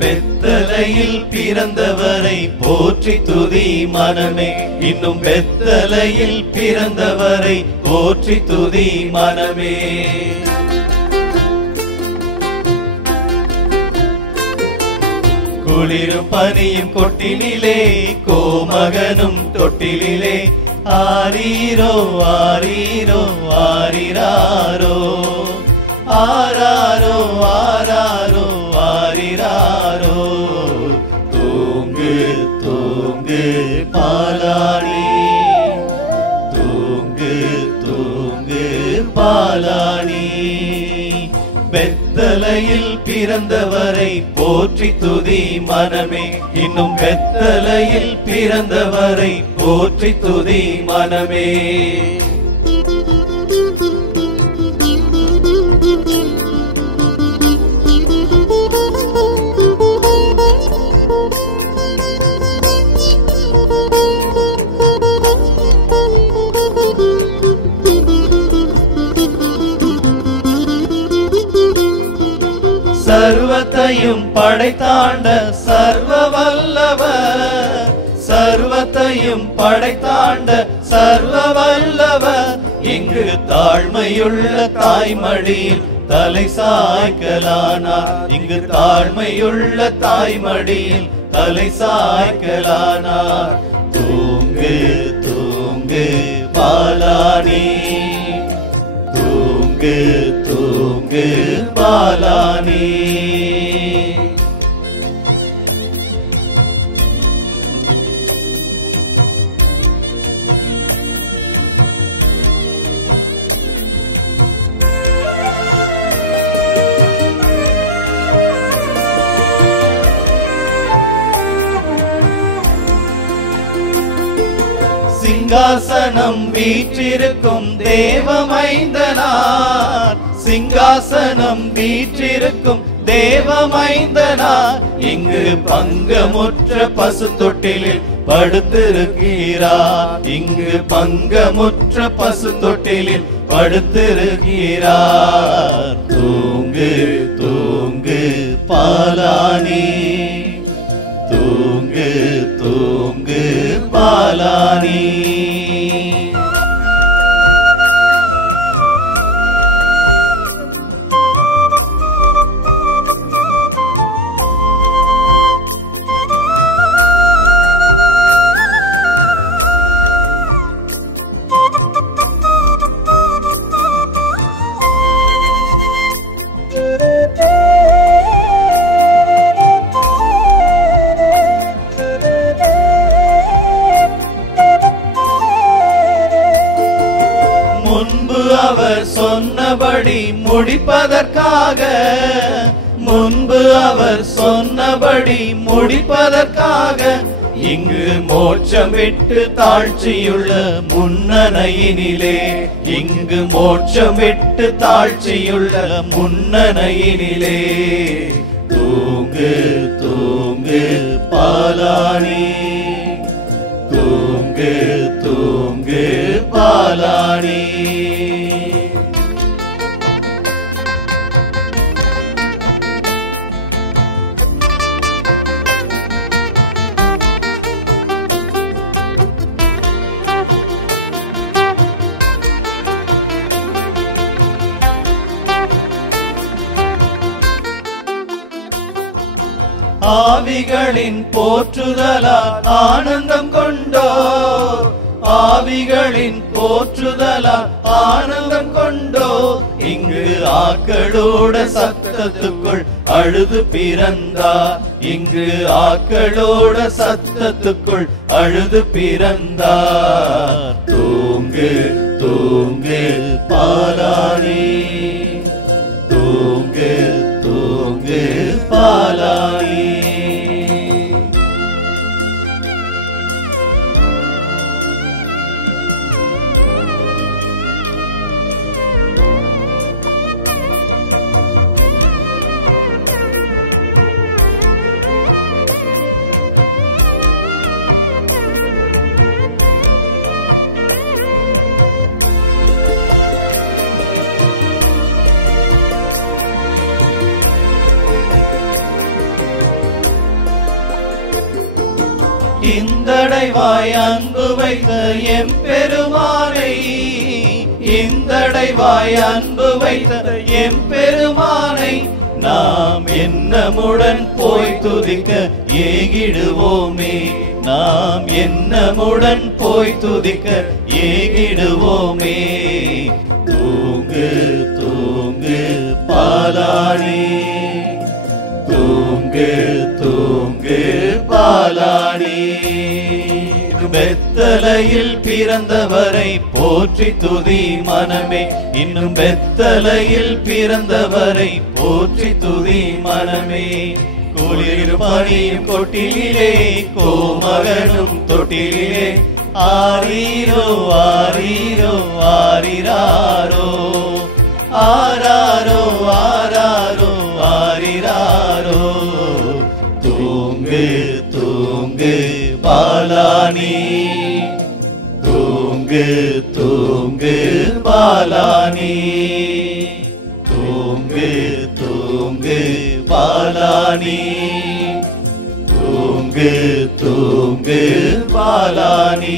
பெத்தலையில் பிறந்தவரை போற்றி துதி மனமே, இன்னும் பெத்தலையில் பிறந்தவரை போற்றி துதி மனமே. குளிரும் பனியும் கொட்டினிலே, கோமகனும் தொட்டிலே, ஆரீரோ ஆரீரோ ஆரிராரோ, ஆராரோ ஆராரோ ஆரிராரோ. தூங்கு தூங்கு பாலாணி, தூங்கு தூங்கு பாலாணி. பெத்தலையில் பிறந்தவரை போற்றி துதி மனமே, இன்னும் பெத்தலையில் பிறந்தவரை போற்றி துதி மனமே. சர்வத்தையும் படைத்தாண்ட சர்வ வல்லவர், சர்வத்தையும் படைத்தாண்ட சர்வ வல்லவர். இங்கு தாழ்மையுள்ள தாய்மடியில் தலை சாய்க்கலானார், இங்கு தாழ்மையுள்ள தாய்மடியில் தலை சாய்க்கலானார். தூங்கு தூங்கு பாலாணி, தூங்கு தூங்கு பாலாணி. சிங்காசனம் வீற்றிருக்கும் தேவமைந்தனார், சிங்காசனம் வீற்றிருக்கும் தேவமைந்தனார். இங்கு பங்கமுற்ற பசு தொட்டிலில் படுத்திருக்கிறார், இங்கு பங்கமுற்ற பசு தொட்டிலில் படுத்திருக்கிறார். தூங்கு தூங்கு பாலாணி, தூங்கு தூங்கு பாலாணி. முன்பு அவர் சொன்னபடி முடிப்பதற்காக, முன்பு அவர் சொன்னபடி முடிப்பதற்காக, இங்கு மோட்சம் விட்டு தாழ்ச்சியுள்ள முன்னணையினிலே, இங்கு மோட்சம் விட்டு தாழ்ச்சியுள்ள முன்னணையினிலே. தூங்கு தூங்கு பாலாணி, தூங்கு தூங்கு பாலாணி. ஆவிகளின் போற்றுதலால் ஆனந்தம் கொண்டோ, ஆவிகளின் போற்றுதலால் ஆனந்தம் கொண்டோ. இங்கு ஆக்களோட சத்தத்துக்குள் அழுது பிறந்தார், இங்கு ஆக்களோட சத்தத்துக்குள் அழுது பிறந்தார். தூங்கு தூங்கு பாலாணி, தூங்கு தூங்கு பாலாணி. இந்தடைவாய் அன்பு வைத்த எம்பெருமானை, இந்தடைவாய் அன்பு வைத்த எம்பெருமானை நாம் எண்ணமுடன் போய் துதிக்க ஏகிடுவோமே, நாம் எண்ணமுடன் போய் துதிக்க ஏகிடுவோமே. தூங்கு தூங்கு பாலானே, தூங்கு தூங்கு பாலானே. பெத்தலையில் பிறந்தவரை போற்றி துதி மனமே, இன்னும் பெத்தலையில் பிறந்தவரை போற்றி துதி மனமே. குளிர் பனியும் கொட்டிலே, கோமகனும் தொட்டிலே, ஆரீரோ ஆரீரோ ஆரிராரோ, ஆராரோ ஆராரோ ஆரிராரோ. தூங்கு தூங்கு பாலானே, தூங்கு தூங்கு பாலானே, தூங்கு தூங்கு பாலானே, தூங்கு தூங்கு பாலானே.